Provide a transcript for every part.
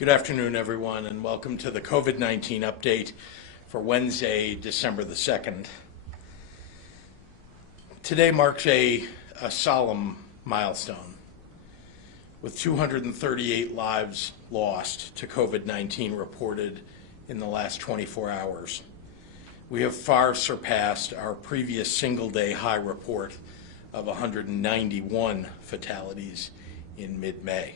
Good afternoon, everyone, and welcome to the COVID-19 update for Wednesday, December the 2nd. Today marks a solemn milestone, with 238 lives lost to COVID-19 reported in the last 24 hours. We have far surpassed our previous single-day high report of 191 fatalities in mid-May.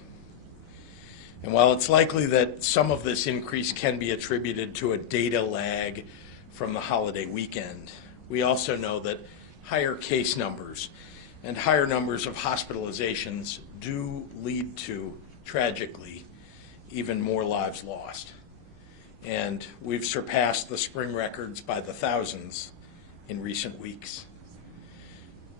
And while it's likely that some of this increase can be attributed to a data lag from the holiday weekend, we also know that higher case numbers and higher numbers of hospitalizations do lead to, tragically, even more lives lost. And we've surpassed the spring records by the thousands in recent weeks.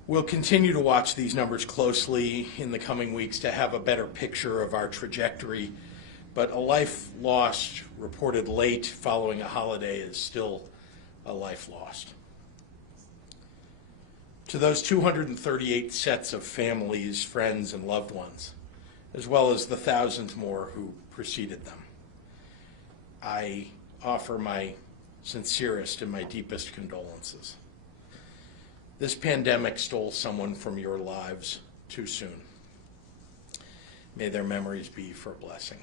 We'll continue to watch these numbers closely in the coming weeks to have a better picture of our trajectory, but a life lost reported late following a holiday is still a life lost. To those 238 sets of families, friends, and loved ones, as well as the thousands more who preceded them, I offer my sincerest and my deepest condolences. This pandemic stole someone from your lives too soon. May their memories be for a blessing.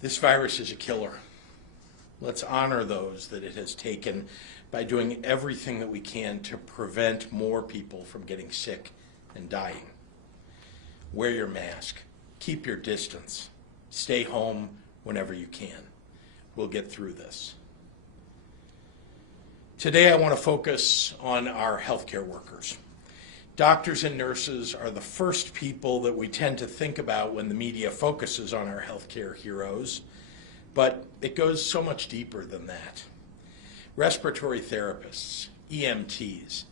This virus is a killer. Let's honor those that it has taken by doing everything that we can to prevent more people from getting sick and dying. Wear your mask. Keep your distance. Stay home whenever you can. We'll get through this. Today I want to focus on our healthcare workers. Doctors and nurses are the first people that we tend to think about when the media focuses on our healthcare heroes, but it goes so much deeper than that. Respiratory therapists, EMTs,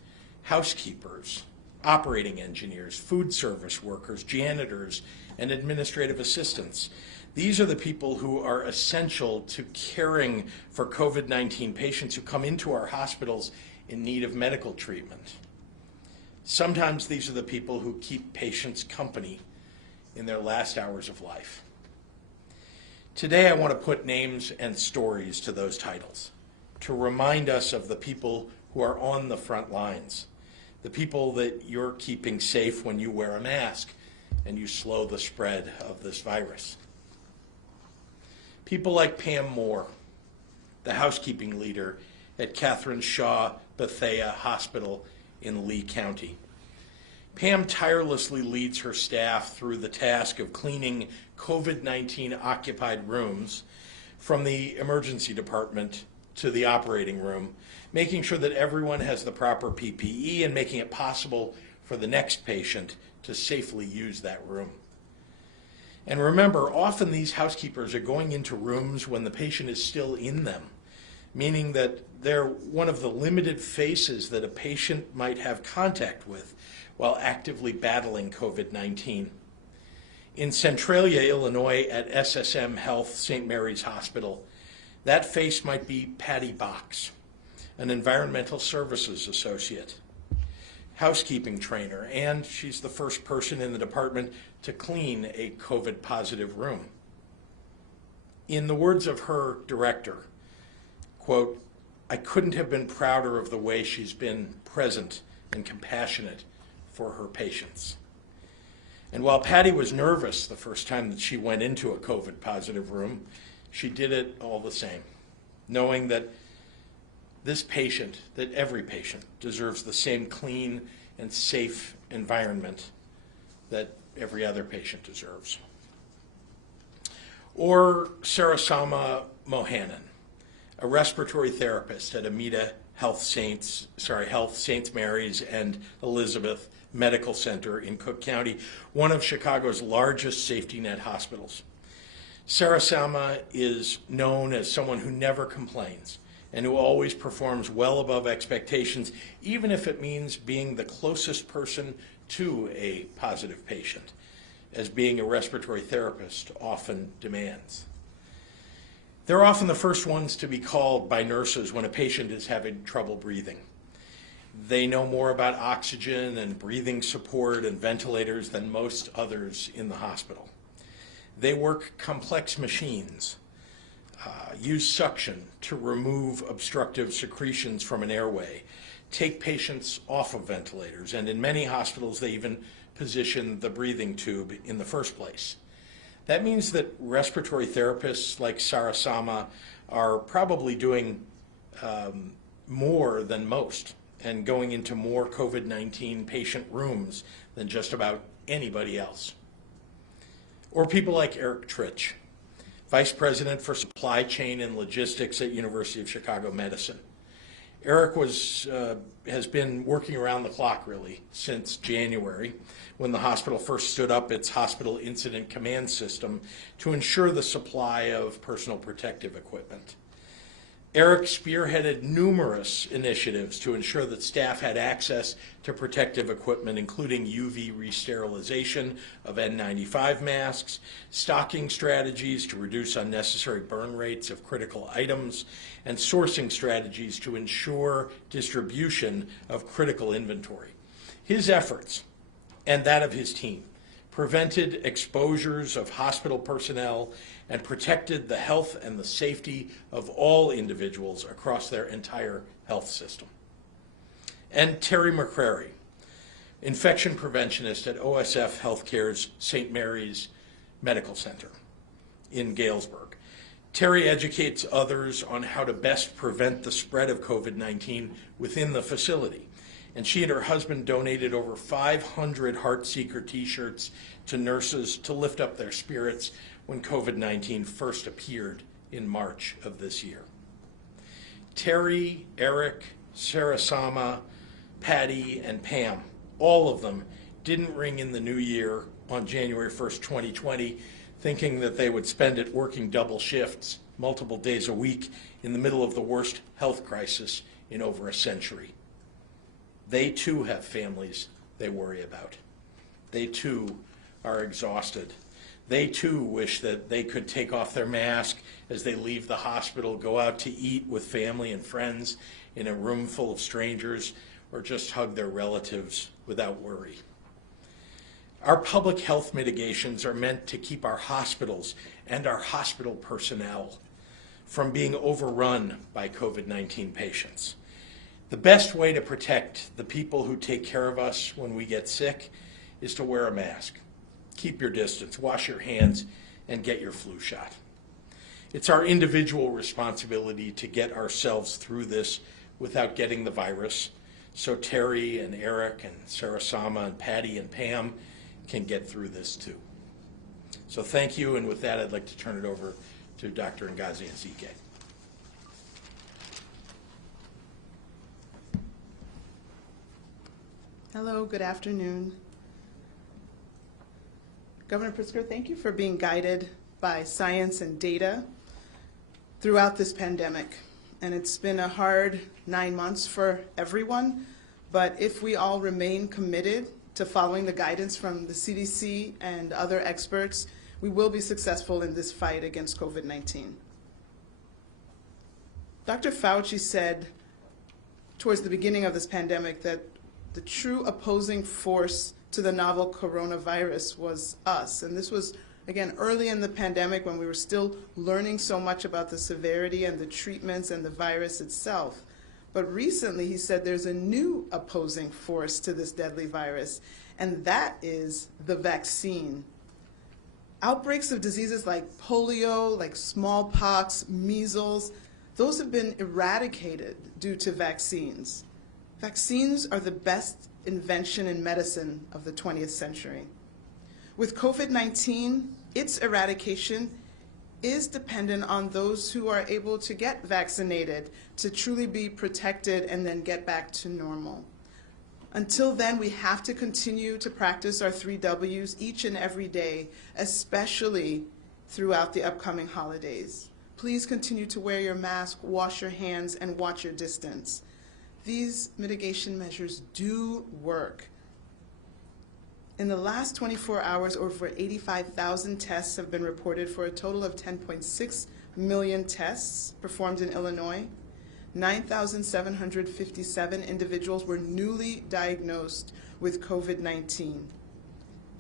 housekeepers, operating engineers, food service workers, janitors, and administrative assistants. These are the people who are essential to caring for COVID-19 patients who come into our hospitals in need of medical treatment. Sometimes these are the people who keep patients company in their last hours of life. Today I want to put names and stories to those titles to remind us of the people who are on the front lines, the people that you're keeping safe when you wear a mask and you slow the spread of this virus. People like Pam Moore, the housekeeping leader at Catherine Shaw Bethea Hospital in Lee County. Pam tirelessly leads her staff through the task of cleaning COVID-19 occupied rooms from the emergency department to the operating room, making sure that everyone has the proper PPE and making it possible for the next patient to safely use that room. And remember, often these housekeepers are going into rooms when the patient is still in them, meaning that they're one of the limited faces that a patient might have contact with while actively battling COVID-19. In Centralia, Illinois, at SSM Health St. Mary's Hospital, that face might be Patty Box, an environmental services associate, housekeeping trainer, and she's the first person in the department to clean a COVID-positive room. In the words of her director, quote, "I couldn't have been prouder of the way she's been present and compassionate for her patients." And while Patty was nervous the first time that she went into a COVID-positive room, she did it all the same, knowing that this patient, that every patient, deserves the same clean and safe environment that every other patient deserves. Or Sarasama Mohanan, a respiratory therapist at Amita Health St. Mary's and Elizabeth Medical Center in Cook County, one of Chicago's largest safety net hospitals. Sarasama is known as someone who never complains and who always performs well above expectations, even if it means being the closest person to a positive patient, as being a respiratory therapist often demands. They're often the first ones to be called by nurses when a patient is having trouble breathing. They know more about oxygen and breathing support and ventilators than most others in the hospital. They work complex machines, use suction to remove obstructive secretions from an airway, take patients off of ventilators, and in many hospitals they even position the breathing tube in the first place. That means that respiratory therapists like Sarasama are probably doing more than most and going into more COVID-19 patient rooms than just about anybody else. Or people like Eric Tritch, Vice President for Supply Chain and Logistics at University of Chicago Medicine. Eric has been working around the clock, really, since January, when the hospital first stood up its hospital incident command system to ensure the supply of personal protective equipment. Eric spearheaded numerous initiatives to ensure that staff had access to protective equipment, including UV re-sterilization of N95 masks, stocking strategies to reduce unnecessary burn rates of critical items, and sourcing strategies to ensure distribution of critical inventory. His efforts, and that of his team, prevented exposures of hospital personnel and protected the health and the safety of all individuals across their entire health system. And Terry McCrary, infection preventionist at OSF Healthcare's St. Mary's Medical Center in Galesburg. Terry educates others on how to best prevent the spread of COVID-19 within the facility. And she and her husband donated over 500 Heartseeker t-shirts to nurses to lift up their spirits when COVID-19 first appeared in March of this year. Terry, Eric, Sarasama, Patty, and Pam, all of them didn't ring in the new year on January 1st, 2020, thinking that they would spend it working double shifts, multiple days a week, in the middle of the worst health crisis in over a century. They too have families they worry about. They too are exhausted. They too wish that they could take off their mask as they leave the hospital, go out to eat with family and friends in a room full of strangers, or just hug their relatives without worry. Our public health mitigations are meant to keep our hospitals and our hospital personnel from being overrun by COVID-19 patients. The best way to protect the people who take care of us when we get sick is to wear a mask. Keep your distance, wash your hands, and get your flu shot. It's our individual responsibility to get ourselves through this without getting the virus, so Terry and Eric and Sarasama and Patty and Pam can get through this too. So thank you, and with that I'd like to turn it over to Dr. Ngozi Ezike. Hello, good afternoon. Governor Pritzker, thank you for being guided by science and data throughout this pandemic. And it's been a hard 9 months for everyone, but if we all remain committed to following the guidance from the CDC and other experts, we will be successful in this fight against COVID-19. Dr. Fauci said towards the beginning of this pandemic that the true opposing force to the novel coronavirus was us. And this was, again, early in the pandemic when we were still learning so much about the severity and the treatments and the virus itself. But recently he said there's a new opposing force to this deadly virus, and that is the vaccine. Outbreaks of diseases like polio, like smallpox, measles, those have been eradicated due to vaccines. Vaccines are the best invention in medicine of the 20th century. With COVID-19, its eradication is dependent on those who are able to get vaccinated to truly be protected and then get back to normal. Until then, we have to continue to practice our 3 W's each and every day, especially throughout the upcoming holidays. Please continue to wear your mask, wash your hands, and watch your distance. These mitigation measures do work. In the last 24 hours, over 85,000 tests have been reported for a total of 10.6 million tests performed in Illinois. 9,757 individuals were newly diagnosed with COVID-19.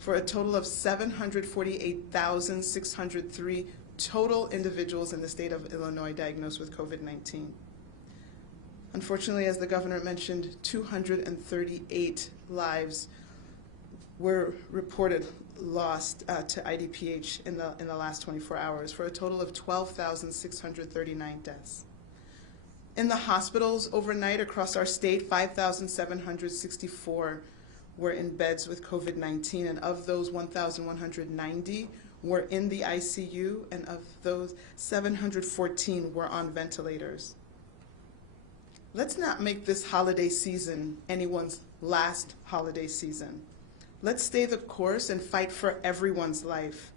for a total of 748,603 total individuals in the state of Illinois diagnosed with COVID-19. Unfortunately, as the governor mentioned, 238 lives were reported lost to IDPH in the last 24 hours, for a total of 12,639 deaths. In the hospitals overnight across our state, 5,764 were in beds with COVID-19, and of those, 1,190 were in the ICU, and of those, 714 were on ventilators. Let's not make this holiday season anyone's last holiday season. Let's stay the course and fight for everyone's life.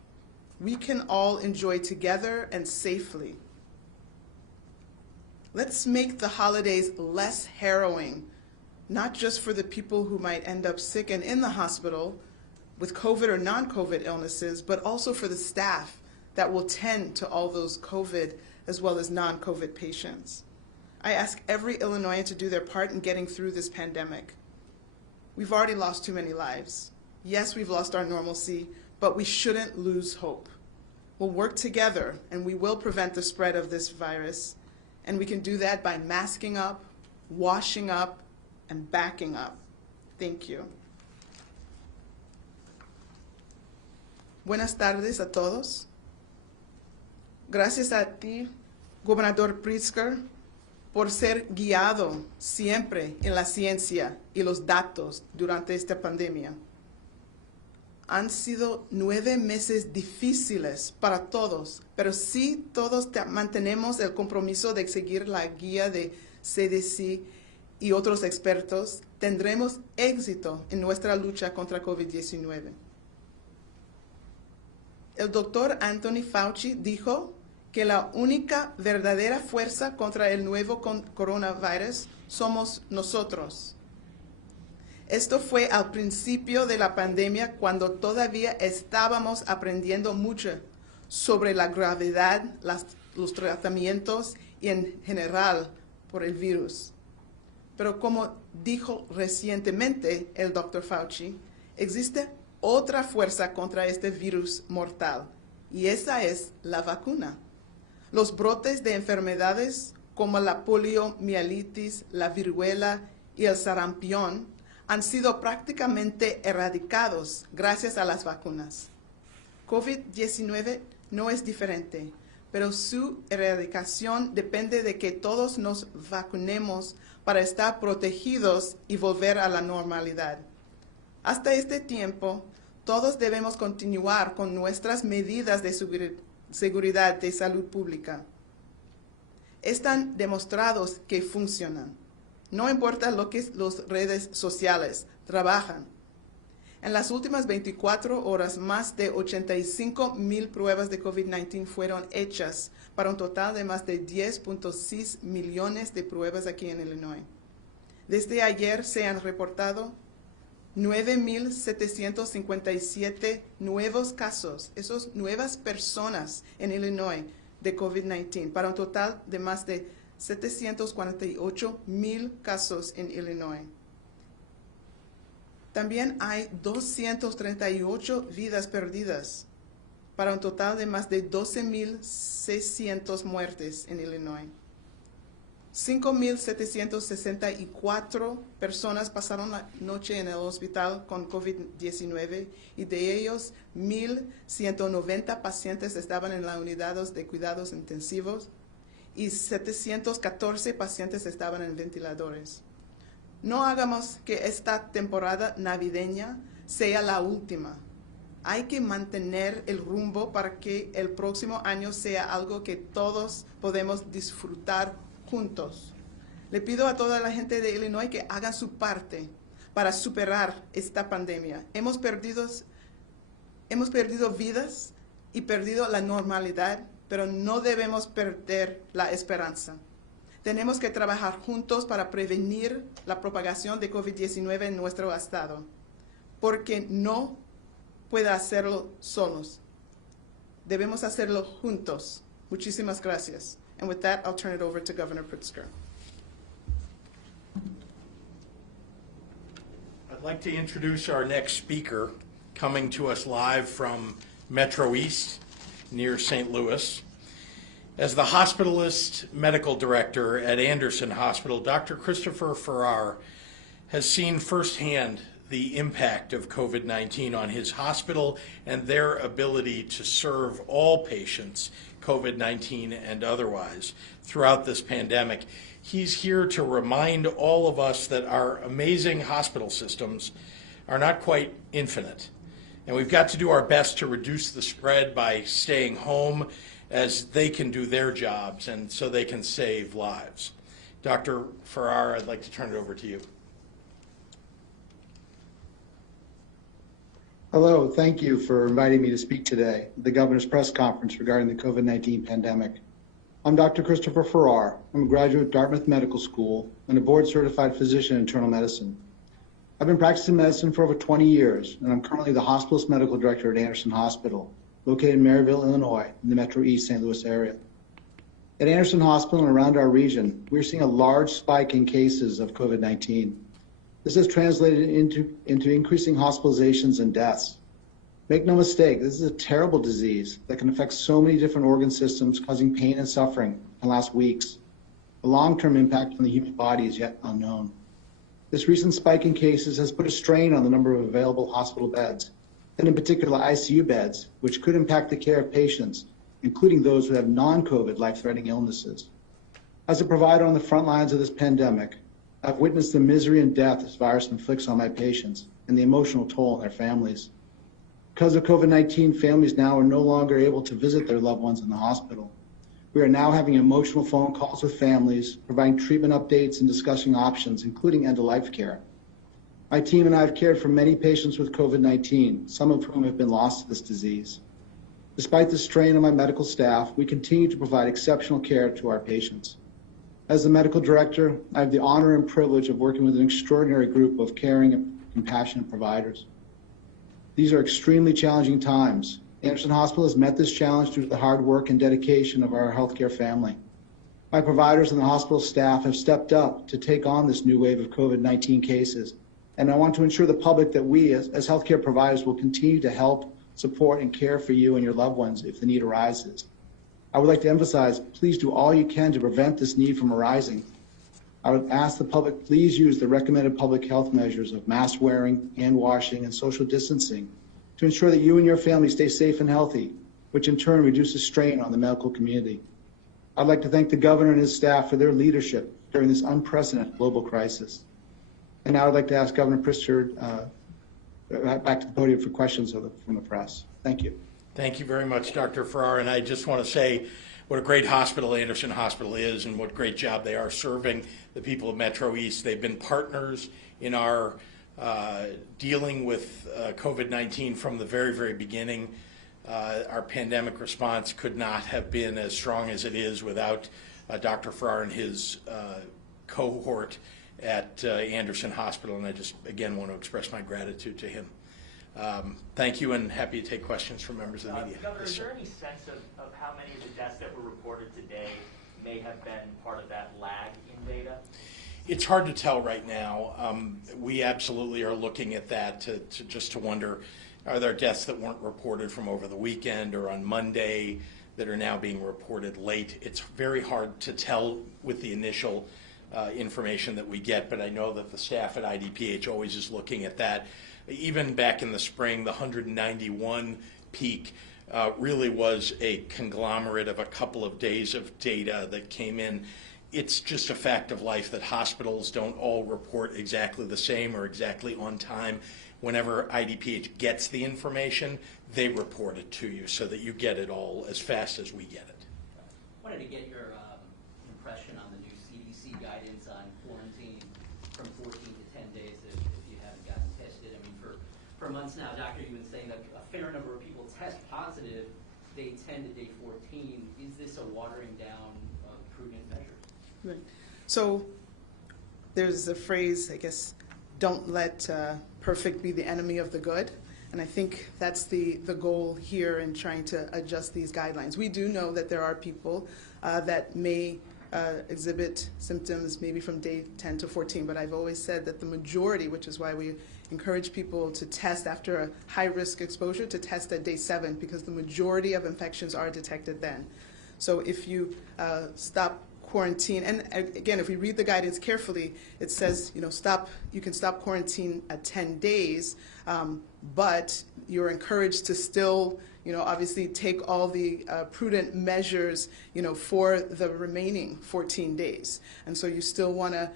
We can all enjoy together and safely. Let's make the holidays less harrowing, not just for the people who might end up sick and in the hospital with COVID or non-COVID illnesses, but also for the staff that will tend to all those COVID as well as non-COVID patients. I ask every Illinoisan to do their part in getting through this pandemic. We've already lost too many lives. Yes, we've lost our normalcy, but we shouldn't lose hope. We'll work together, and we will prevent the spread of this virus, and we can do that by masking up, washing up, and backing up. Thank you. Buenas tardes a todos. Gracias a ti, Gobernador Pritzker, por ser guiado siempre en la ciencia y los datos durante esta pandemia. Han sido 9 meses difíciles para todos, pero si todos mantenemos el compromiso de seguir la guía de CDC y otros expertos, tendremos éxito en nuestra lucha contra COVID-19. El doctor Anthony Fauci dijo que la única verdadera fuerza contra el nuevo coronavirus somos nosotros. Esto fue al principio de la pandemia, cuando todavía estábamos aprendiendo mucho sobre la gravedad, los tratamientos y en general por el virus. Pero como dijo recientemente el Dr. Fauci, existe otra fuerza contra este virus mortal, y esa es la vacuna. Los brotes de enfermedades como la poliomielitis, la viruela y el sarampión han sido prácticamente erradicados gracias a las vacunas. COVID-19 no es diferente, pero su erradicación depende de que todos nos vacunemos para estar protegidos y volver a la normalidad. Hasta este tiempo, todos debemos continuar con nuestras medidas de seguridad de salud pública. Están demostrados que funcionan. No importa lo que las redes sociales trabajan. En las últimas 24 horas, más de 85,000 pruebas de COVID-19 fueron hechas, para un total de más de 10.6 millones de pruebas aquí en Illinois. Desde ayer se han reportado 9,757 nuevos casos, esas nuevas personas en Illinois de COVID-19, para un total de más de 748,000 casos en Illinois. También hay 238 vidas perdidas, para un total de más de 12,600 muertes en Illinois. 5,764 personas pasaron la noche en el hospital con COVID-19, y de ellos 1,190 pacientes estaban en las unidades de cuidados intensivos y 714 pacientes estaban en ventiladores. No hagamos que esta temporada navideña sea la última. Hay que mantener el rumbo para que el próximo año sea algo que todos podemos disfrutar juntos. Le pido a toda la gente de Illinois que hagan su parte para superar esta pandemia. Hemos perdido vidas y perdido la normalidad, pero no debemos perder la esperanza. Tenemos que trabajar juntos para prevenir la propagación de COVID-19 en nuestro estado, porque no puede hacerlo solos. Debemos hacerlo juntos. Muchísimas gracias. And with that, I'll turn it over to Governor Pritzker. I'd like to introduce our next speaker, coming to us live from Metro East near St. Louis. As the hospitalist medical director at Anderson Hospital, Dr. Christopher Ferrar has seen firsthand the impact of COVID-19 on his hospital and their ability to serve all patients, COVID-19 and otherwise, throughout this pandemic. He's here to remind all of us that our amazing hospital systems are not quite infinite. And we've got to do our best to reduce the spread by staying home as they can do their jobs and so they can save lives. Dr. Ferrar, I'd like to turn it over to you. Hello, thank you for inviting me to speak today at the Governor's press conference regarding the COVID-19 pandemic. I'm Dr. Christopher Ferrar. I'm a graduate of Dartmouth Medical School and a board-certified physician in internal medicine. I've been practicing medicine for over 20 years, and I'm currently the hospitalist medical director at Anderson Hospital, located in Maryville, Illinois, in the Metro East St. Louis area. At Anderson Hospital and around our region, we're seeing a large spike in cases of COVID-19. This has translated into increasing hospitalizations and deaths. Make no mistake, this is a terrible disease that can affect so many different organ systems, causing pain and suffering and last weeks. The long-term impact on the human body is yet unknown. This recent spike in cases has put a strain on the number of available hospital beds, and in particular ICU beds, which could impact the care of patients, including those who have non-COVID life-threatening illnesses. As a provider on the front lines of this pandemic, I've witnessed the misery and death this virus inflicts on my patients and the emotional toll on their families. Because of COVID-19, families now are no longer able to visit their loved ones in the hospital. We are now having emotional phone calls with families, providing treatment updates and discussing options, including end-of-life care. My team and I have cared for many patients with COVID-19, some of whom have been lost to this disease. Despite the strain on my medical staff, we continue to provide exceptional care to our patients. As the medical director, I have the honor and privilege of working with an extraordinary group of caring and compassionate providers. These are extremely challenging times. Anderson Hospital has met this challenge due to the hard work and dedication of our healthcare family. My providers and the hospital staff have stepped up to take on this new wave of COVID-19 cases, and I want to ensure the public that we, as healthcare providers, will continue to help, support, and care for you and your loved ones if the need arises. I would like to emphasize, please do all you can to prevent this need from arising. I would ask the public, please use the recommended public health measures of mask wearing, hand washing, and social distancing to ensure that you and your family stay safe and healthy, which in turn reduces strain on the medical community. I'd like to thank the governor and his staff for their leadership during this unprecedented global crisis. And now I'd like to ask Governor Pritzker back to the podium for questions from the press. Thank you. Thank you very much, Dr. Ferrar. And I just want to say what a great hospital Anderson Hospital is and what great job they are serving the people of Metro East. They've been partners in our dealing with COVID-19 from the very, very beginning. Our pandemic response could not have been as strong as it is without Dr. Ferrar and his cohort at Anderson Hospital. And I just, again, want to express my gratitude to him. Thank you, and happy to take questions from members of the media. Governor, Yes, is sir. there any sense of how many of the deaths that were reported today may have been part of that lag in data? It's hard to tell right now. We absolutely are looking at that to wonder, are there deaths that weren't reported from over the weekend or on Monday that are now being reported late? It's very hard to tell with the initial information that we get, but I know that the staff at IDPH always is looking at that. Even back in the spring, the 191 peak really was a conglomerate of a couple of days of data that came in. It's just a fact of life that hospitals don't all report exactly the same or exactly on time. Whenever IDPH gets the information, they report it to you so that you get it all as fast as we get it. I wanted to get your impression on the new CDC guidance on quarantine from 14 to 10 days if you haven't gotten tested. I mean, for months now, Doctor, you've been saying that a fair number of people test positive day 10 to day 14. Is this a watering down of prudent measures? Right. So there's a phrase, I guess, don't let perfect be the enemy of the good. And I think that's the goal here in trying to adjust these guidelines. We do know that there are people that may exhibit symptoms maybe from day 10 to 14, but I've always said that the majority, which is why we encourage people to test after a high-risk exposure, to test at day 7, because the majority of infections are detected then. So if you stop quarantine, and again, if we read the guidance carefully, it says, you can stop quarantine at 10 days, but you're encouraged to still, obviously take all the prudent measures, for the remaining 14 days. And so you still want to,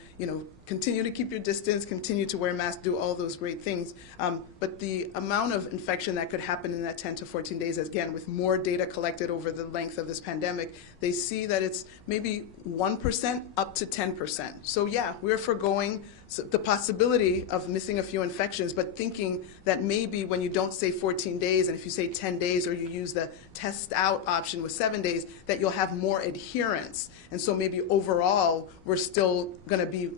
continue to keep your distance, continue to wear masks, do all those great things. But the amount of infection that could happen in that 10 to 14 days, again, with more data collected over the length of this pandemic, they see that it's maybe 1% up to 10%. So yeah, we're foregoing the possibility of missing a few infections, but thinking that maybe when you don't say 14 days, and if you say 10 days, or you use the test out option with 7 days, that you'll have more adherence. And so maybe overall, we're still going to be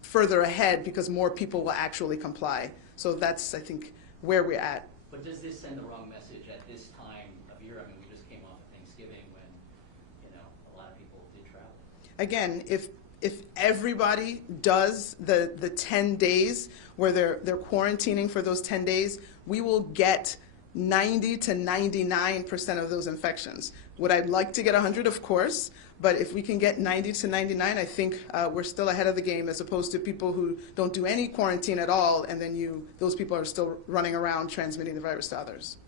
further ahead because more people will actually comply. So that's, I think, where we're at. But does this send the wrong message at this time of year? I mean, we just came off of Thanksgiving when, a lot of people did travel. Again, if everybody does the 10 days where they're quarantining for those 10 days, we will get 90 to 99% of those infections. Would I like to get 100? Of course. But if we can get 90 to 99, I think we're still ahead of the game, as opposed to people who don't do any quarantine at all, and then those people are still running around transmitting the virus to others.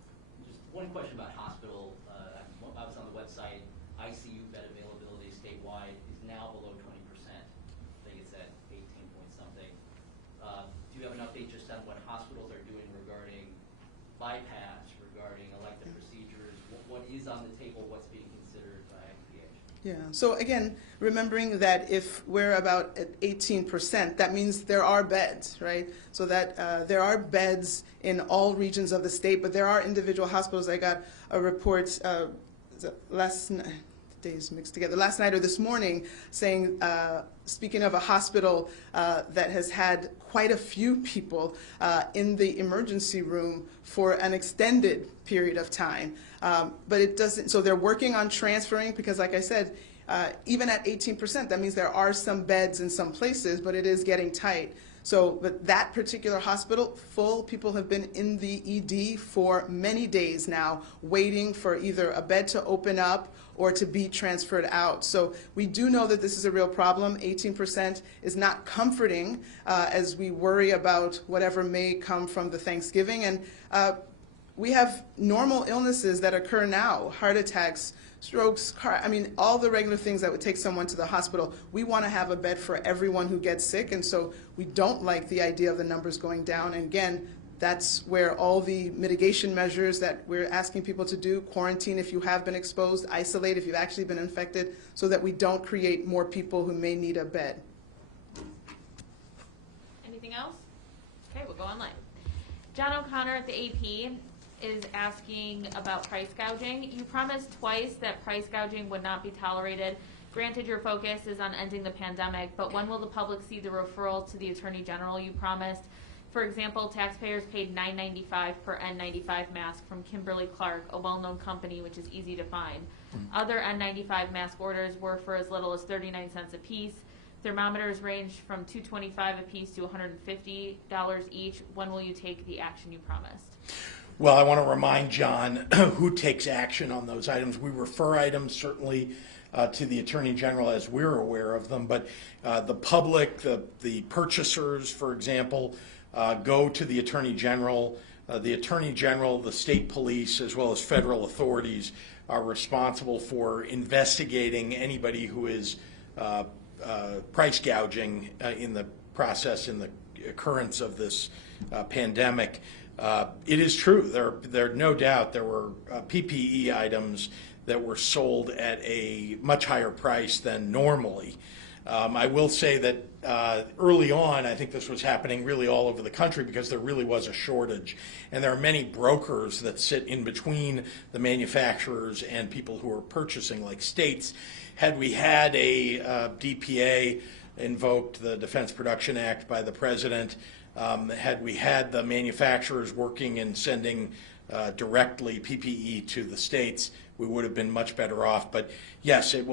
Just one question about hospital. I was on the website. ICU bed availability statewide is now below 20%. I think it's at 18 point something. Do you have an update just on what hospitals are doing regarding bypass, regarding elective procedures? What is on the table? What's being considered by IPH? Yeah, so again, remembering that if we're about at 18%, that means there are beds, right? So that there are beds in all regions of the state, but there are individual hospitals. I got a report last night, days mixed together, last night or this morning, saying, speaking of a hospital that has had quite a few people in the emergency room for an extended period of time. But it doesn't, so they're working on transferring, because like I said, even at 18%, that means there are some beds in some places, but it is getting tight. So, but that particular hospital, full, people have been in the ED for many days now, waiting for either a bed to open up or to be transferred out. So we do know that this is a real problem. 18% is not comforting as we worry about whatever may come from the Thanksgiving. And we have normal illnesses that occur now, heart attacks, strokes, all the regular things that would take someone to the hospital. We want to have a bed for everyone who gets sick, and so we don't like the idea of the numbers going down. And again, that's where all the mitigation measures that we're asking people to do, quarantine if you have been exposed, isolate if you've actually been infected, so that we don't create more people who may need a bed. Anything else? Okay, we'll go online. John O'Connor at the AP is asking about price gouging. You promised twice that price gouging would not be tolerated. Granted, your focus is on ending the pandemic, but when will the public see the referral to the Attorney General you promised? For example, taxpayers paid $9.95 per N95 mask from Kimberly-Clark, a well-known company which is easy to find. Other N95 mask orders were for as little as 39 cents a piece. Thermometers range from $225 a piece to $150 each. When will you take the action you promised? Well, I want to remind John who takes action on those items. We refer items certainly to the Attorney General as we're aware of them, but the public, the purchasers, for example, go to the Attorney General. The Attorney General, the state police, as well as federal authorities are responsible for investigating anybody who is price gouging in the process, in the occurrence of this pandemic. It is true. There no doubt there were PPE items that were sold at a much higher price than normally. I will say that early on, I think this was happening really all over the country because there really was a shortage. And there are many brokers that sit in between the manufacturers and people who are purchasing, like states. Had we had a DPA invoked, the Defense Production Act by the President, had we had the manufacturers working and sending directly PPE to the states, we would have been much better off. But yes, it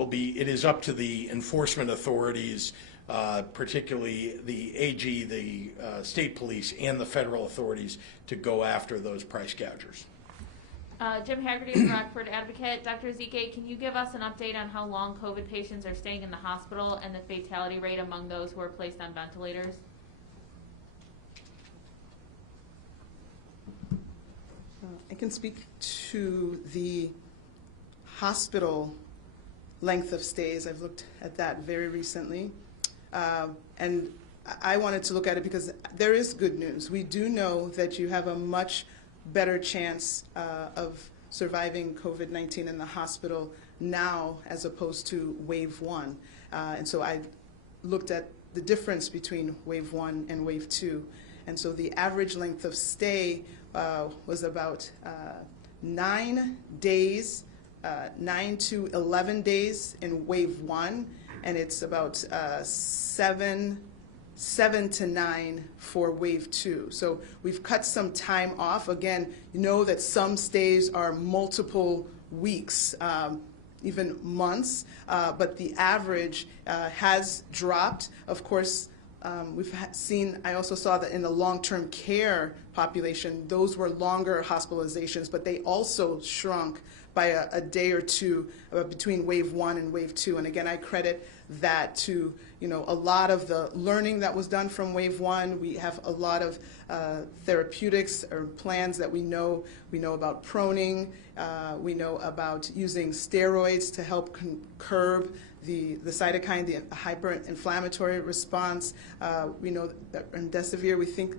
is up to the enforcement authorities, particularly the AG, the state police, and the federal authorities to go after those price gougers. Jim Haggerty from Rockford Advocate. Dr. Ezike, can you give us an update on how long COVID patients are staying in the hospital and the fatality rate among those who are placed on ventilators? I can speak to the hospital length of stays. I've looked at that very recently. And I wanted to look at it because there is good news. We do know that you have a much better chance of surviving COVID-19 in the hospital now as opposed to wave 1. And so I looked at the difference between wave 1 and wave 2. And so the average length of stay was about 9 days, 9 to 11 days in wave 1, and it's about 7 to 9 for wave 2. So we've cut some time off. Again, you know that some stays are multiple weeks, even months, but the average has dropped. Of course, I also saw that in the long-term care population, those were longer hospitalizations, but they also shrunk by a day or two between wave 1 and wave 2. And again, I credit that to a lot of the learning that was done from wave 1. We have a lot of therapeutics or plans that we know. We know about proning. We know about using steroids to help curb the cytokine, the hyperinflammatory response. We know that remdesivir, we think,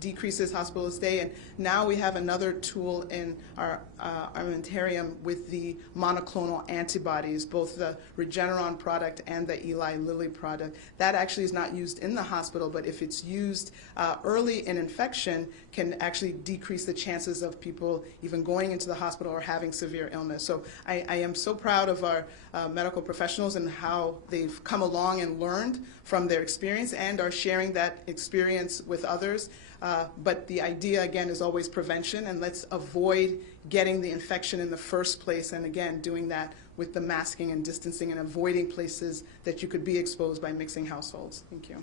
decreases hospital stay, and now we have another tool in our armamentarium with the monoclonal antibodies, both the Regeneron product and the Eli Lilly product. That actually is not used in the hospital, but if it's used early in infection, can actually decrease the chances of people even going into the hospital or having severe illness. So I am so proud of our medical professionals and how they've come along and learned from their experience and are sharing that experience with others. But the idea, again, is always prevention, and let's avoid getting the infection in the first place, and again, doing that with the masking and distancing and avoiding places that you could be exposed by mixing households. Thank you.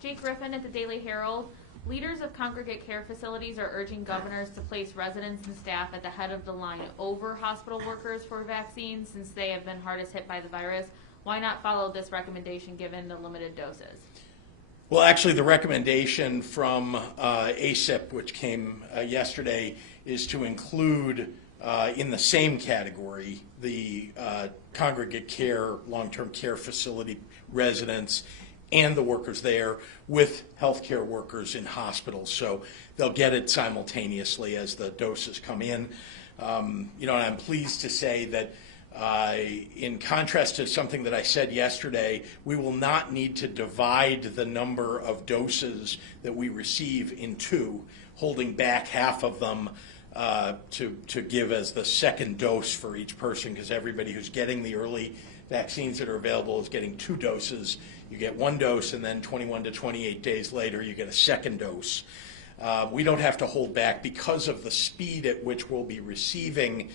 Jake Griffin at the Daily Herald. Leaders of congregate care facilities are urging governors to place residents and staff at the head of the line over hospital workers for vaccines since they have been hardest hit by the virus. Why not follow this recommendation given the limited doses? Well, actually, the recommendation from ACIP, which came yesterday, is to include in the same category the congregate care, long-term care facility residents and the workers there with healthcare workers in hospitals. So they'll get it simultaneously as the doses come in. And I'm pleased to say that in contrast to something that I said yesterday, we will not need to divide the number of doses that we receive in two, holding back half of them to give as the second dose for each person, because everybody who's getting the early vaccines that are available is getting 2 doses. You get 1 dose, and then 21 to 28 days later, you get a second dose. We don't have to hold back because of the speed at which we'll be receiving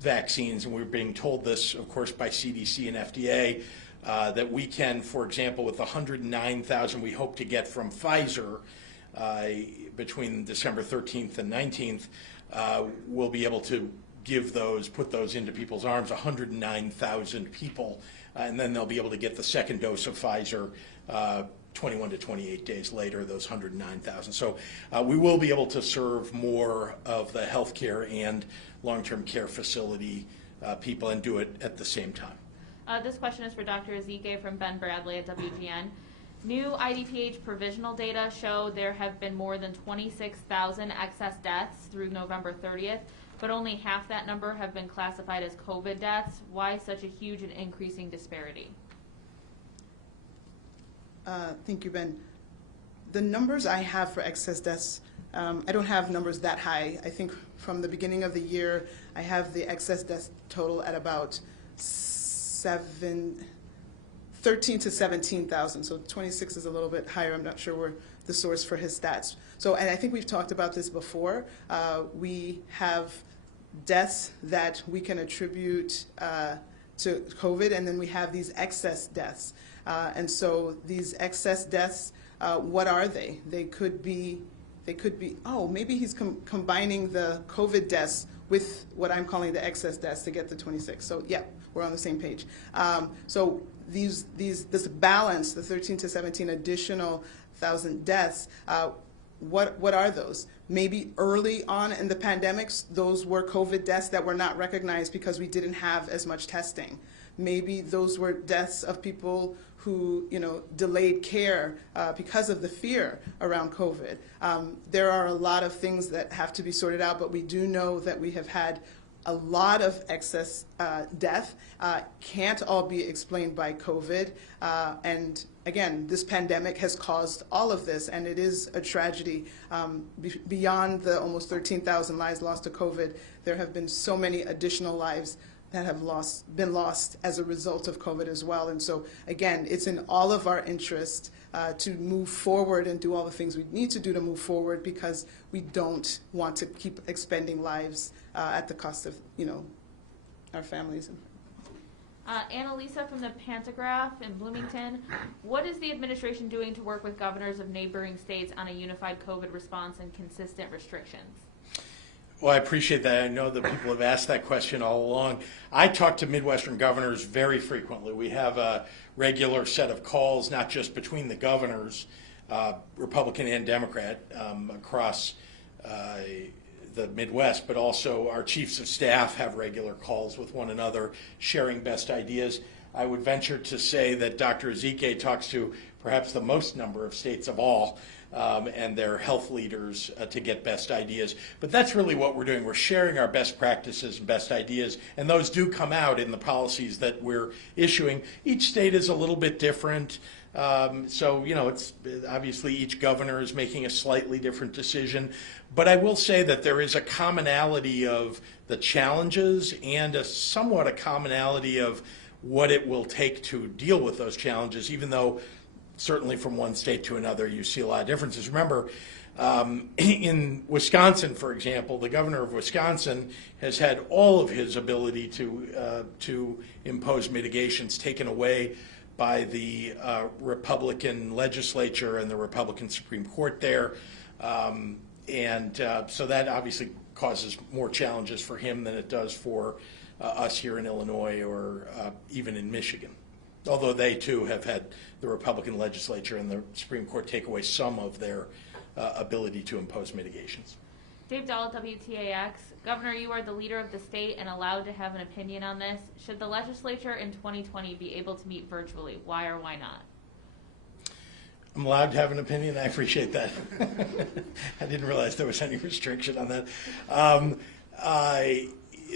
vaccines, and we're being told this, of course, by CDC and FDA, that we can, for example, with the 109,000 we hope to get from Pfizer between December 13th and 19th, we'll be able to put those into people's arms, 109,000 people, and then they'll be able to get the second dose of Pfizer 21 to 28 days later, those 109,000. So we will be able to serve more of the healthcare and long-term care facility people and do it at the same time. This question is for Dr. Ezike from Ben Bradley at WGN. New IDPH provisional data show there have been more than 26,000 excess deaths through November 30th, but only half that number have been classified as COVID deaths. Why such a huge and increasing disparity? Thank you, Ben. The numbers I have for excess deaths, I don't have numbers that high. I think from the beginning of the year, I have the excess death total at about 13 to 17,000. So 26 is a little bit higher. I'm not sure where the source for his stats. So, and I think we've talked about this before. We have deaths that we can attribute to COVID, and then we have these excess deaths. And so these excess deaths, what are they? They could be, oh, maybe he's combining the COVID deaths with what I'm calling the excess deaths to get the 26. So yeah, we're on the same page. So this balance, the 13 to 17 additional thousand deaths, what are those? Maybe early on in the pandemics, those were COVID deaths that were not recognized because we didn't have as much testing. Maybe those were deaths of people who, delayed care because of the fear around COVID. There are a lot of things that have to be sorted out, but we do know that we have had a lot of excess death. Can't all be explained by COVID. And again, this pandemic has caused all of this, and it is a tragedy. Beyond the almost 13,000 lives lost to COVID, there have been so many additional lives that have been lost as a result of COVID as well. And so again, it's in all of our interest to move forward and do all the things we need to do to move forward, because we don't want to keep expending lives at the cost of, our families. Annalisa from the Pantograph in Bloomington. What is the administration doing to work with governors of neighboring states on a unified COVID response and consistent restrictions? Well, I appreciate that. I know that people have asked that question all along. I talk to Midwestern governors very frequently. We have a regular set of calls, not just between the governors, Republican and Democrat, across the Midwest, but also our chiefs of staff have regular calls with one another, sharing best ideas. I would venture to say that Dr. Ezike talks to perhaps the most number of states of all, and their health leaders to get best ideas. But that's really what we're doing. We're sharing our best practices and best ideas, and those do come out in the policies that we're issuing. Each state is a little bit different. So, it's obviously each governor is making a slightly different decision. But I will say that there is a commonality of the challenges and somewhat a commonality of what it will take to deal with those challenges, even though certainly from one state to another you see a lot of differences. Remember, in Wisconsin, for example, the governor of Wisconsin has had all of his ability to impose mitigations taken away by the Republican legislature and the Republican Supreme Court there. So that obviously causes more challenges for him than it does for us here in Illinois or even in Michigan. Although they too have had the Republican legislature and the Supreme Court take away some of their ability to impose mitigations. Dave Dahl, WTAX. Governor, you are the leader of the state and allowed to have an opinion on this. Should the legislature in 2020 be able to meet virtually? Why or why not? I'm allowed to have an opinion. I appreciate that. I didn't realize there was any restriction on that.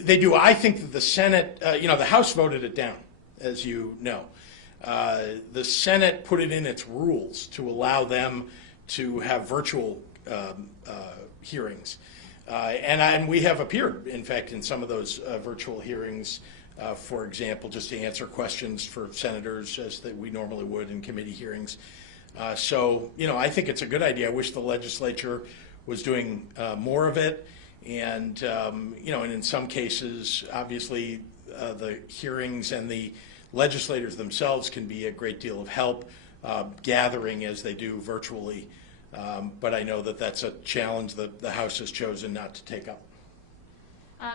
They do. I think that the Senate, the House voted it down, as you know. The Senate put it in its rules to allow them to have virtual hearings. And we have appeared, in fact, in some of those virtual hearings, for example, just to answer questions for senators as we normally would in committee hearings. So, I think it's a good idea. I wish the legislature was doing more of it. And, and in some cases, obviously, the hearings and the legislators themselves can be a great deal of help gathering as they do virtually. But I know that that's a challenge that the House has chosen not to take up.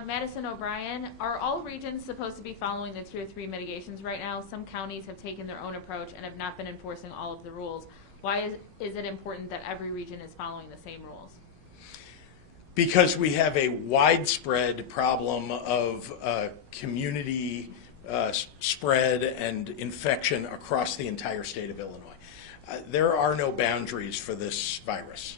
Madison O'Brien, are all regions supposed to be following the Tier 3 mitigations right now? Some counties have taken their own approach and have not been enforcing all of the rules. Why is it important that every region is following the same rules? Because we have a widespread problem of community spread and infection across the entire state of Illinois. There are no boundaries for this virus.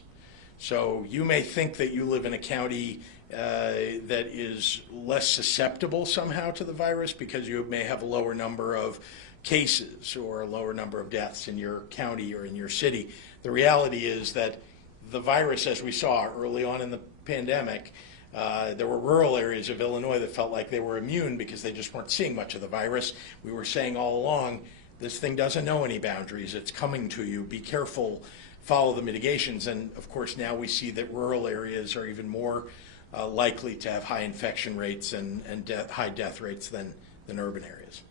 So you may think that you live in a county that is less susceptible somehow to the virus because you may have a lower number of cases or a lower number of deaths in your county or in your city. The reality is that the virus, as we saw early on in the pandemic, there were rural areas of Illinois that felt like they were immune because they just weren't seeing much of the virus. We were saying all along, this thing doesn't know any boundaries. It's coming to you. Be careful. Follow the mitigations. And, of course, now we see that rural areas are even more likely to have high infection rates and high death rates than urban areas.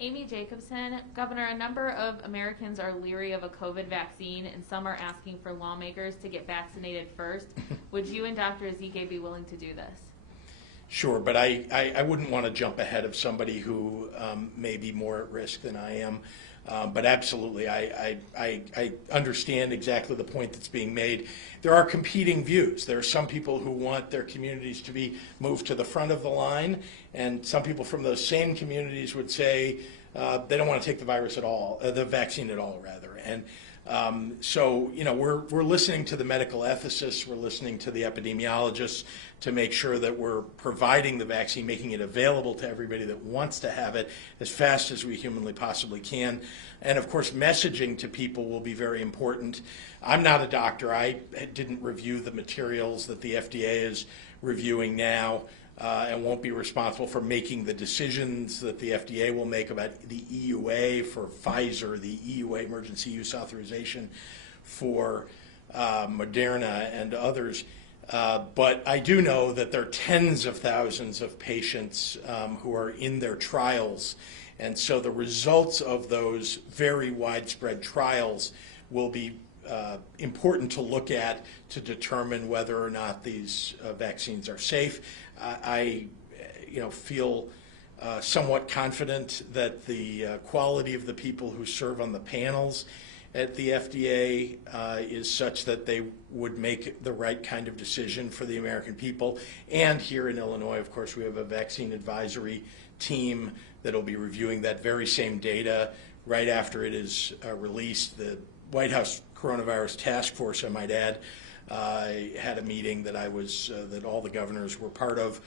Amy Jacobson, Governor, a number of Americans are leery of a COVID vaccine, and some are asking for lawmakers to get vaccinated first. Would you and Dr. Ezike be willing to do this? Sure, but I wouldn't want to jump ahead of somebody who may be more at risk than I am. But absolutely, I understand exactly the point that's being made. There are competing views. There are some people who want their communities to be moved to the front of the line, and some people from those same communities would say they don't want to take the virus at all, the vaccine at all, rather. And so, you know, we're listening to the medical ethicists, we're listening to the epidemiologists to make sure that we're providing the vaccine, making it available to everybody that wants to have it as fast as we humanly possibly can. And of course, messaging to people will be very important. I'm not a doctor. I didn't review the materials that the FDA is reviewing now. And won't be responsible for making the decisions that the FDA will make about the EUA for Pfizer, the EUA emergency use authorization for Moderna and others. But I do know that there are tens of thousands of patients who are in their trials. And so the results of those very widespread trials will be important to look at to determine whether or not these vaccines are safe. I feel somewhat confident that the quality of the people who serve on the panels at the FDA is such that they would make the right kind of decision for the American people. And here in Illinois, of course, we have a vaccine advisory team that will be reviewing that very same data right after it is released. The White House Coronavirus Task Force, I might add, had a meeting that that all the governors were part of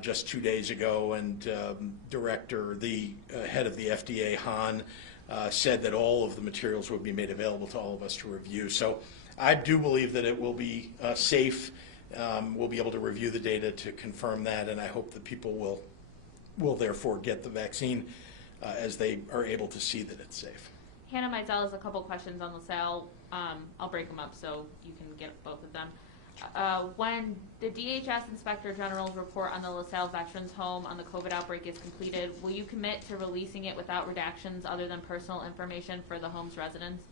just 2 days ago, and the head of the FDA, Hahn, said that all of the materials would be made available to all of us to review. So I do believe that it will be safe. We'll be able to review the data to confirm that, and I hope that people will therefore get the vaccine as they are able to see that it's safe. Hannah Mizell has a couple questions on LaSalle. I'll break them up so you can get both of them. When the DHS Inspector General's report on the LaSalle Veterans Home on the COVID outbreak is completed, will you commit to releasing it without redactions other than personal information for the home's residents?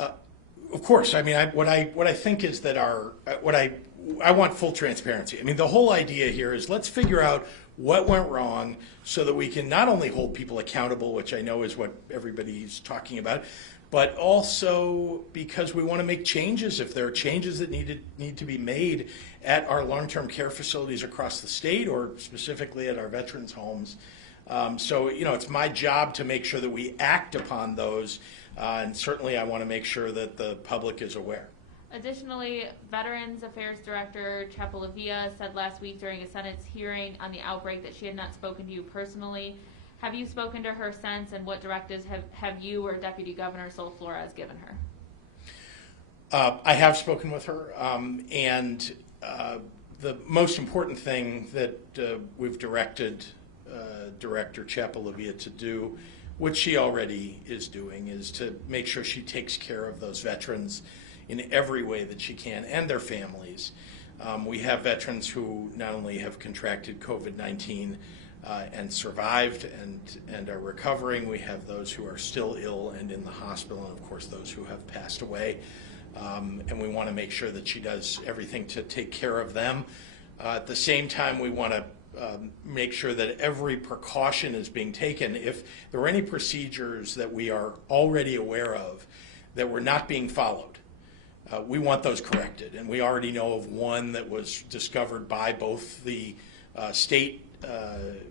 Of course. I mean, what I think is that I want full transparency. I mean, the whole idea here is let's figure out what went wrong so that we can not only hold people accountable, which I know is what everybody's talking about, but also because we want to make changes if there are changes that need to be made at our long-term care facilities across the state or specifically at our veterans' homes. So, you know, it's my job to make sure that we act upon those, and certainly I want to make sure that the public is aware. Additionally, Veterans Affairs Director Chapelivia said last week during a Senate hearing on the outbreak that she had not spoken to you personally. Have you spoken to her since, and what directives have you or Deputy Governor Sol Flores given her? I have spoken with her, and the most important thing that we've directed Director Chapelivia to do, which she already is doing, is to make sure she takes care of those veterans in every way that she can, and their families. We have veterans who not only have contracted COVID-19 and survived and are recovering, we have those who are still ill and in the hospital, and of course those who have passed away. And we want to make sure that she does everything to take care of them. At the same time, we want to make sure that every precaution is being taken. If there are any procedures that we are already aware of that were not being followed, we want those corrected. And we already know of one that was discovered by both the state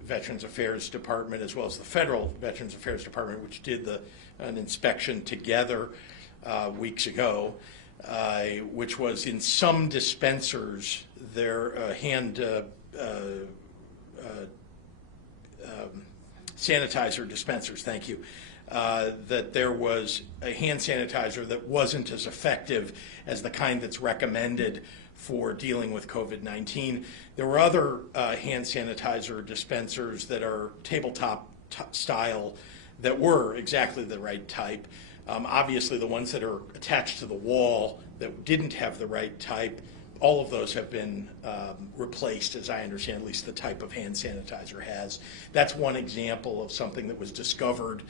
Veterans Affairs Department as well as the federal Veterans Affairs Department, which did an inspection together weeks ago, which was in some dispensers, their hand sanitizer dispensers, thank you, that there was a hand sanitizer that wasn't as effective as the kind that's recommended for dealing with COVID-19. There were other hand sanitizer dispensers that are tabletop style that were exactly the right type. Obviously, the ones that are attached to the wall that didn't have the right type all of those have been replaced, as I understand, at least the type of hand sanitizer has. That's one example of something that was discovered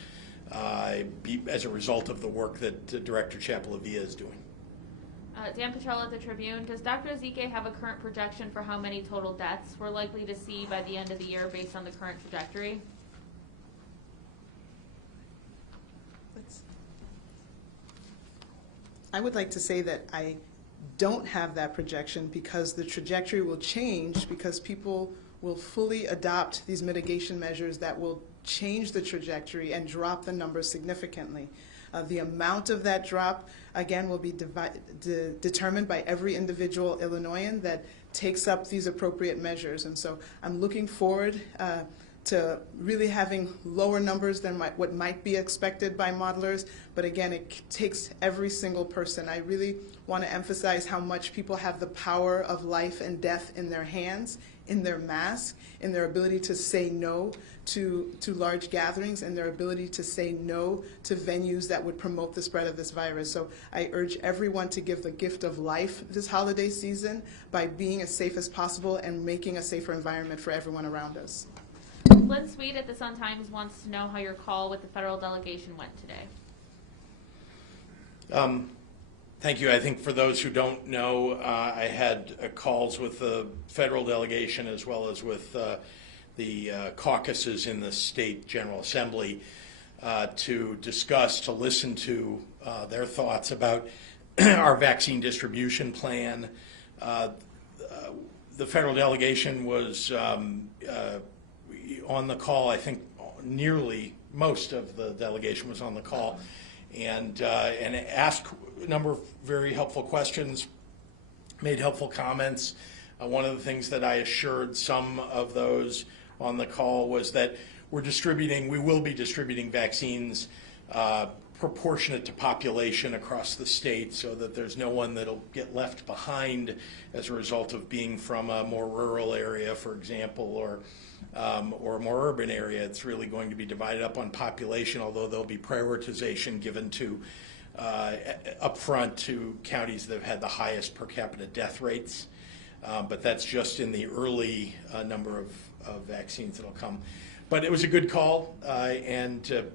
as a result of the work that Director Chapelavia is doing. Dan Petrella at the Tribune. Does Dr. Ezike have a current projection for how many total deaths we're likely to see by the end of the year based on the current trajectory? I would like to say that I don't have that projection because the trajectory will change because people will fully adopt these mitigation measures that will change the trajectory and drop the numbers significantly. The amount of that drop, again, will be determined by every individual Illinoisan that takes up these appropriate measures. And so I'm looking forward to really having lower numbers than what might be expected by modelers. But again, it takes every single person. I really want to emphasize how much people have the power of life and death in their hands, in their mask, in their ability to say no to large gatherings, and their ability to say no to venues that would promote the spread of this virus. So I urge everyone to give the gift of life this holiday season by being as safe as possible and making a safer environment for everyone around us. Lynn Sweet at the Sun-Times wants to know how your call with the federal delegation went today. Thank you. I think for those who don't know, I had calls with the federal delegation as well as with the caucuses in the state General Assembly to discuss, to listen to their thoughts about our vaccine distribution plan. The federal delegation was on the call. I think nearly most of the delegation was on the call, and asked a number of very helpful questions, made helpful comments. One of the things that I assured some of those on the call was that we will be distributing vaccines proportionate to population across the state so that there's no one that'll get left behind as a result of being from a more rural area, for example, or a more urban area. It's really going to be divided up on population, although there'll be prioritization given to upfront to counties that have had the highest per capita death rates. But that's just in the early number of vaccines that'll come. But it was a good call, and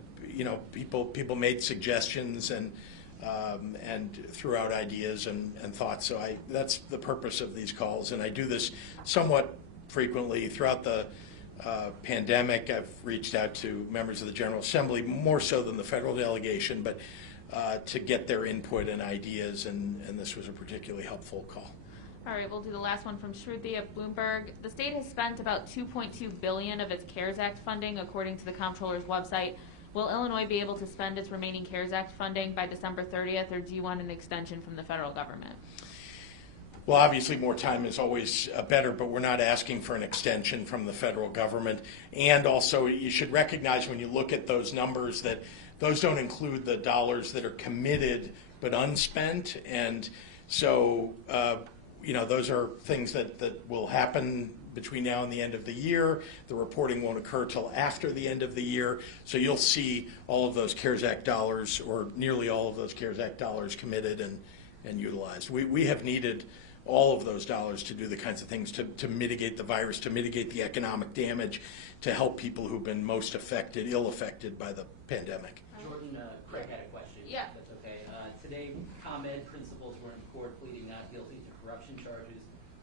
people made suggestions and threw out ideas and thoughts. So that's the purpose of these calls, and I do this somewhat frequently throughout the pandemic. I've reached out to members of the General Assembly, more so than the federal delegation, but to get their input and ideas, and this was a particularly helpful call. All right, we'll do the last one from Shruti at Bloomberg. The state has spent about $2.2 billion of its CARES Act funding, according to the comptroller's website. Will Illinois be able to spend its remaining CARES Act funding by December 30th, or do you want an extension from the federal government? Well, obviously more time is always better, but we're not asking for an extension from the federal government. And also, you should recognize when you look at those numbers that those don't include the dollars that are committed but unspent. And so, those are things that will happen between now and the end of the year. The reporting won't occur till after the end of the year. So you'll see all of those CARES Act dollars, or nearly all of those CARES Act dollars, committed and utilized. We have needed all of those dollars to do the kinds of things to mitigate the virus, to mitigate the economic damage, to help people who've been most ill affected by the pandemic. Jordan, Craig had a question. Yeah. If that's okay. Today, ComEd principals were in court pleading not guilty to corruption charges.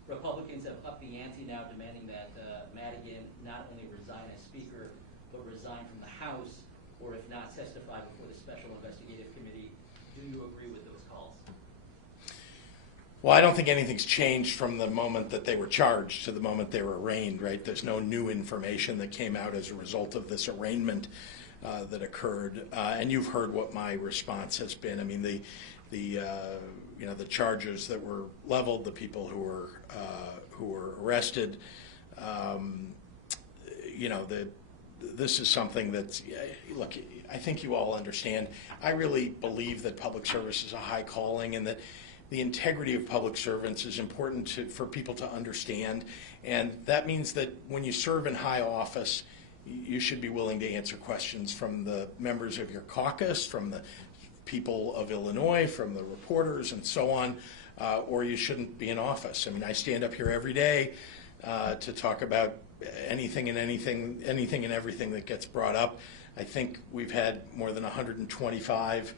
Republicans have upped the ante now, demanding that Madigan not only resign as Speaker, but resign from the House, or if not, testify before the Special Investigative Committee. Do you agree with those calls? Well, I don't think anything's changed from the moment that they were charged to the moment they were arraigned, right? There's no new information that came out as a result of this arraignment that occurred. And you've heard what my response has been. I mean, the charges that were leveled, the people who were arrested, this is something that's, look, I think you all understand. I really believe that public service is a high calling, and that the integrity of public servants is important for people to understand. And that means that when you serve in high office, you should be willing to answer questions from the members of your caucus, from the people of Illinois, from the reporters, and so on. or you shouldn't be in office. I mean, I stand up here every day to talk about anything and everything that gets brought up. I think we've had more than 125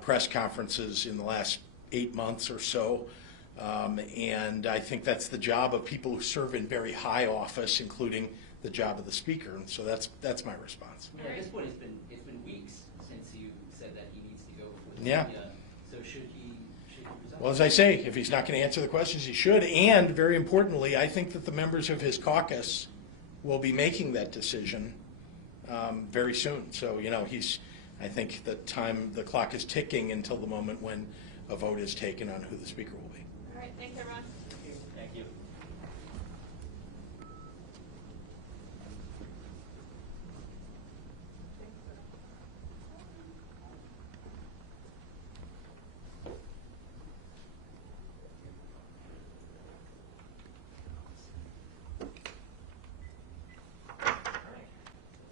press conferences in the last 8 months or so. And I think that's the job of people who serve in very high office, including the job of the speaker. And so that's my response. Well, at this point, it's been weeks since you said that he needs to go before the Yeah. media. So should he resign? Well, as I say, if he's not going to answer the questions, he should. And very importantly, I think that the members of his caucus will be making that decision very soon. So, I think the clock is ticking until the moment when a vote is taken on who the speaker will be. All right, thanks everyone. Thank you.